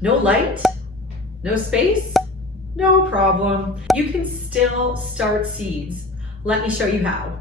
No light? No space? No problem. You can still start seeds. Let me show you how.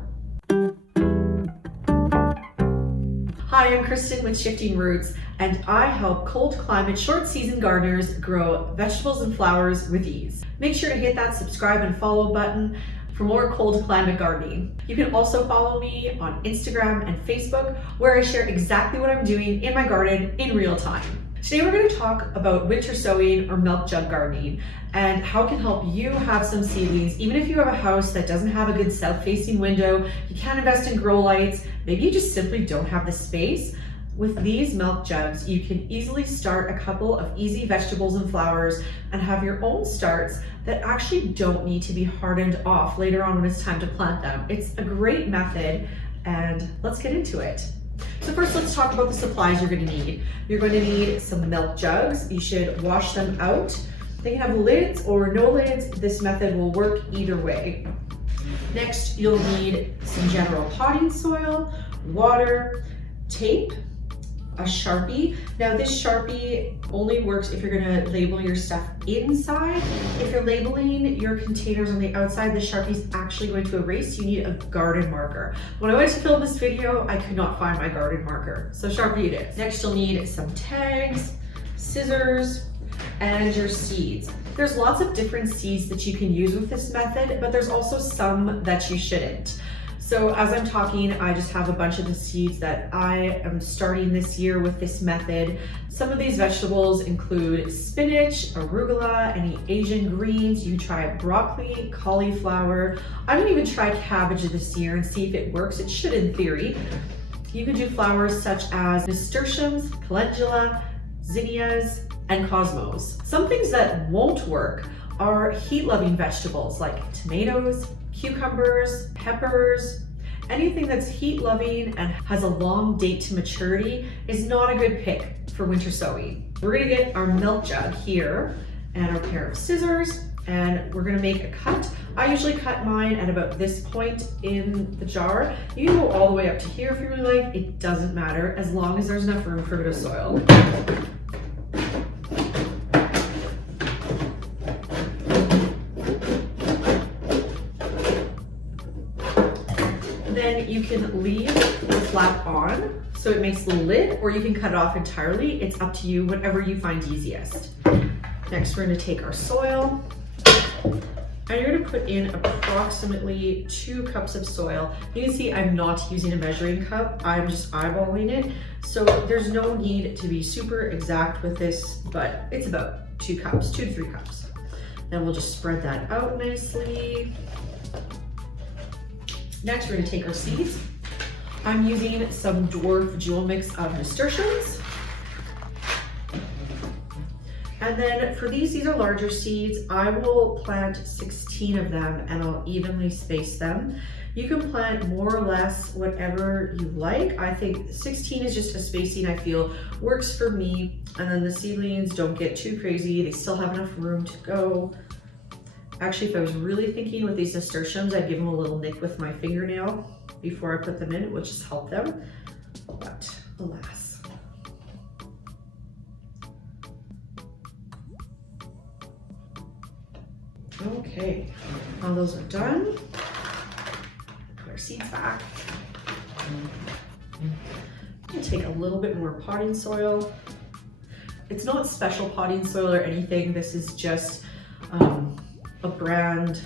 Hi, I'm Kristen with Shifting Roots, and I help cold climate, short season gardeners grow vegetables and flowers with ease. Make sure to hit that subscribe and follow button for more cold climate gardening. You can also follow me on Instagram and Facebook, where I share exactly what I'm doing in my garden in real time. Today we're going to talk about winter sowing or milk jug gardening and how it can help you have some seedlings. Even if you have a house that doesn't have a good south-facing window, you can't invest in grow lights, maybe you just simply don't have the space. With these milk jugs, you can easily start a couple of easy vegetables and flowers and have your own starts that actually don't need to be hardened off later on when it's time to plant them. It's a great method, and let's get into it. So first, let's talk about the supplies you're going to need. You're going to need some milk jugs. You should wash them out. They can have lids or no lids. This method will work either way. Next, you'll need some general potting soil, water, tape, a Sharpie. Now this Sharpie only works if you're going to label your stuff inside. If you're labeling your containers on the outside, the Sharpie is actually going to erase. You need a garden marker. When I went to film this video, I could not find my garden marker, so Sharpie it is. Next, you'll need some tags, scissors, and your seeds. There's lots of different seeds that you can use with this method, but there's also some that you shouldn't. So as I'm talking, I just have a bunch of the seeds that I am starting this year with this method. Some of these vegetables include spinach, arugula, any Asian greens. You can try broccoli, cauliflower. I'm gonna even try cabbage this year and see if it works. It should in theory. You can do flowers such as nasturtiums, calendula, zinnias, and cosmos. Some things that won't work are heat-loving vegetables like tomatoes, cucumbers, peppers. Anything that's heat-loving and has a long date to maturity is not a good pick for winter sowing. We're gonna get our milk jug here and our pair of scissors, and we're gonna make a cut. I usually cut mine at about this point in the jar. You can go all the way up to here if you really like. It doesn't matter as long as there's enough room for a bit of soil. Then you can leave the flap on so it makes the lid, or you can cut it off entirely. It's up to you, whatever you find easiest. Next, we're going to take our soil, and you're going to put in approximately 2 cups of soil. You can see I'm not using a measuring cup, I'm just eyeballing it. So there's no need to be super exact with this, but it's about 2 cups, 2 to 3 cups. Then we'll just spread that out nicely. Next, we're going to take our seeds. I'm using some dwarf jewel mix of nasturtiums. And then for these are larger seeds. I will plant 16 of them and I'll evenly space them. You can plant more or less whatever you like. I think 16 is just a spacing I feel works for me. And then the seedlings don't get too crazy. They still have enough room to go. Actually, if I was really thinking with these nasturtiums, I'd give them a little nick with my fingernail before I put them in. It would just help them, but alas. Okay, now those are done. Put our seeds back. I'll take a little bit more potting soil. It's not special potting soil or anything. This is just a brand,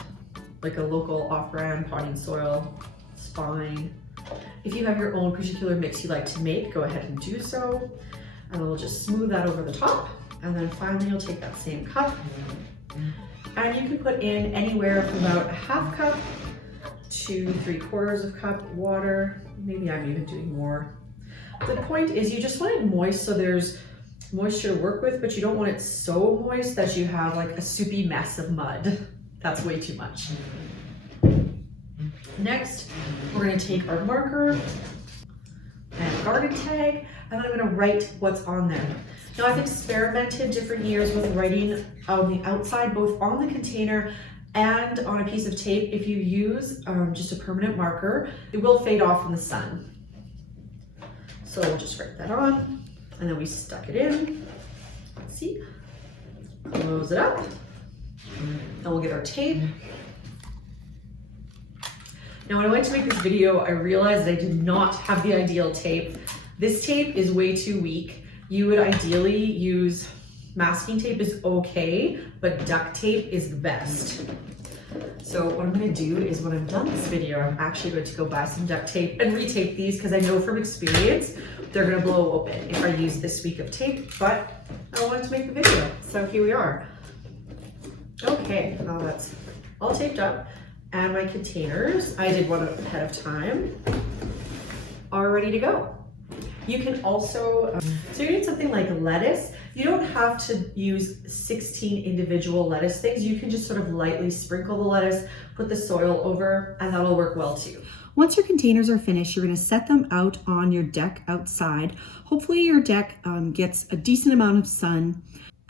like a local off-brand potting soil. It's fine. If you have your own particular mix you like to make, go ahead and do so. And we'll just smooth that over the top. And then finally, you'll take that same cup and you can put in anywhere from about a ½ cup to 3/4 cup water. Maybe I'm even doing more. The point is you just want it moist so there's moisture to work with, but you don't want it so moist that you have like a soupy mess of mud. That's way too much. Next, we're going to take our marker and garden tag, and I'm going to write what's on them. Now I've experimented different years with writing on the outside, both on the container and on a piece of tape. If you use just a permanent marker, it will fade off in the sun. So we'll just write that on, and then we stuck it in. Let's see. Close it up. And we'll get our tape. Now, when I went to make this video, I realized I did not have the ideal tape. This tape is way too weak. You would ideally use masking tape is okay, but duct tape is the best. So what I'm gonna do is when I'm done this video, I'm actually going to go buy some duct tape and retape these because I know from experience, they're gonna blow open if I use this week of tape, but I wanted to make the video. So here we are. Okay, now that's all taped up. And my containers, I did one ahead of time, are ready to go. You can also, so you need something like lettuce. You don't have to use 16 individual lettuce things. You can just sort of lightly sprinkle the lettuce, put the soil over, and that'll work well too. Once your containers are finished, you're going to set them out on your deck outside. Hopefully your deck gets a decent amount of sun.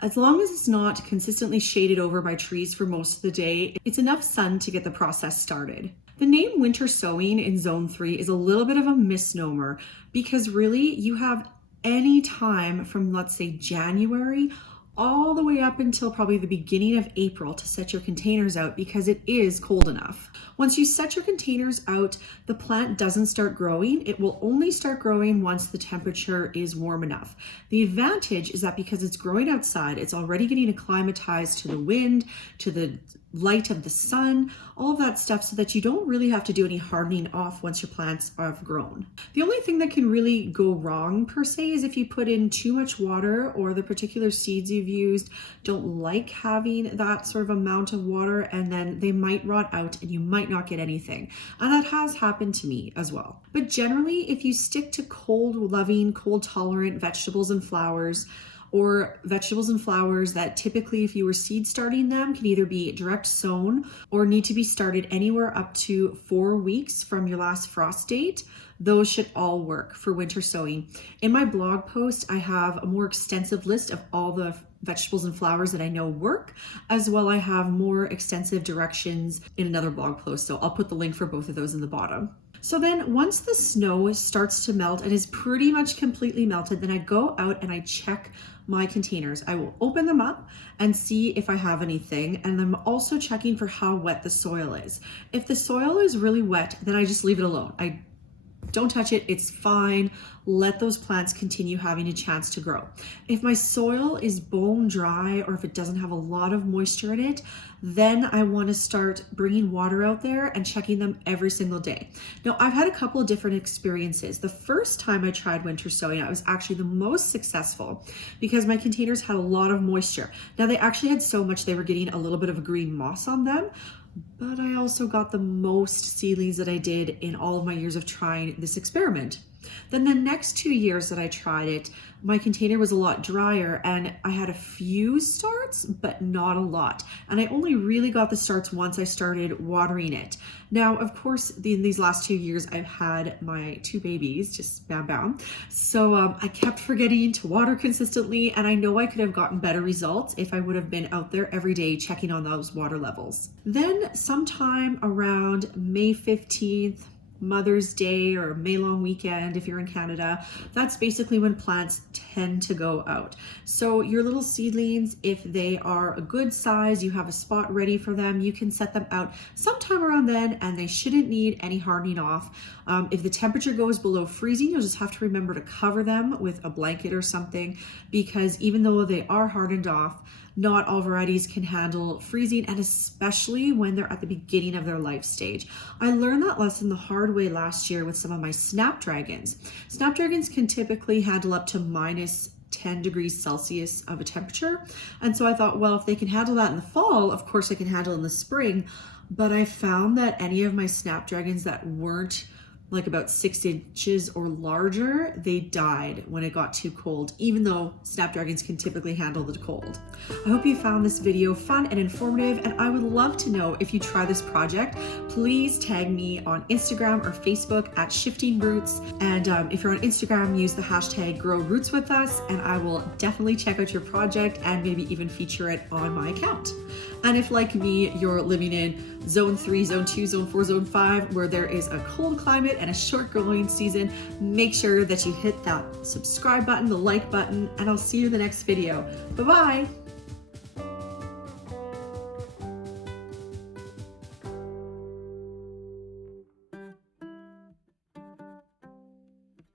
As long as it's not consistently shaded over by trees for most of the day, it's enough sun to get the process started. The name winter sowing in zone 3 is a little bit of a misnomer because really you have any time from, let's say, January all the way up until probably the beginning of April to set your containers out because it is cold enough. Once you set your containers out, the plant doesn't start growing. It will only start growing once the temperature is warm enough. The advantage is that because it's growing outside, it's already getting acclimatized to the wind, to the light of the sun, all of that stuff, so that you don't really have to do any hardening off once your plants have grown. The only thing that can really go wrong per se is if you put in too much water or the particular seeds you've used don't like having that sort of amount of water, and then they might rot out and you might not get anything. And that has happened to me as well. But generally, if you stick to cold loving, cold tolerant vegetables and flowers, or vegetables and flowers that typically, if you were seed starting them, can either be direct sown or need to be started anywhere up to 4 weeks from your last frost date, those should all work for winter sowing. In my blog post, I have a more extensive list of all the vegetables and flowers that I know work, as well I have more extensive directions in another blog post. So I'll put the link for both of those in the bottom. So then once the snow starts to melt and is pretty much completely melted, then I go out and I check my containers. I will open them up and see if I have anything. And I'm also checking for how wet the soil is. If the soil is really wet, then I just leave it alone. I don't touch it, it's fine. Let those plants continue having a chance to grow. If my soil is bone dry or if it doesn't have a lot of moisture in it, then I want to start bringing water out there and checking them every single day. Now, I've had a couple of different experiences. The first time I tried winter sowing, I was actually the most successful because my containers had a lot of moisture. Now, they actually had so much they were getting a little bit of a green moss on them, but I also got the most seedlings that I did in all of my years of trying this experiment. Then the next 2 years that I tried it, my container was a lot drier and I had a few starts, but not a lot. And I only really got the starts once I started watering it. Now, of course, in these last 2 years, I've had my 2 babies, just bam, bam. So I kept forgetting to water consistently, and I know I could have gotten better results if I would have been out there every day checking on those water levels. Then sometime around May 15th, Mother's Day or May long weekend if you're in Canada, that's basically when plants tend to go out. So your little seedlings, if they are a good size, you have a spot ready for them, you can set them out sometime around then and they shouldn't need any hardening off. If the temperature goes below freezing, you'll just have to remember to cover them with a blanket or something, because even though they are hardened off, not all varieties can handle freezing, and especially when they're at the beginning of their life stage. I learned that lesson the hard way last year with some of my snapdragons. Snapdragons can typically handle up to minus 10 degrees Celsius of a temperature. And so I thought, well, if they can handle that in the fall, of course I can handle in the spring. But I found that any of my snapdragons that weren't like about 6 inches or larger, they died when it got too cold, even though snapdragons can typically handle the cold. I hope you found this video fun and informative, and I would love to know if you try this project. Please tag me on Instagram or Facebook at Shifting Roots. And if you're on Instagram, use the hashtag Grow Roots with us, and I will definitely check out your project and maybe even feature it on my account. And if, like me, you're living in Zone 3, Zone 2, Zone 4, Zone 5, where there is a cold climate and a short growing season, make sure that you hit that subscribe button, the like button, and I'll see you in the next video. Bye-bye.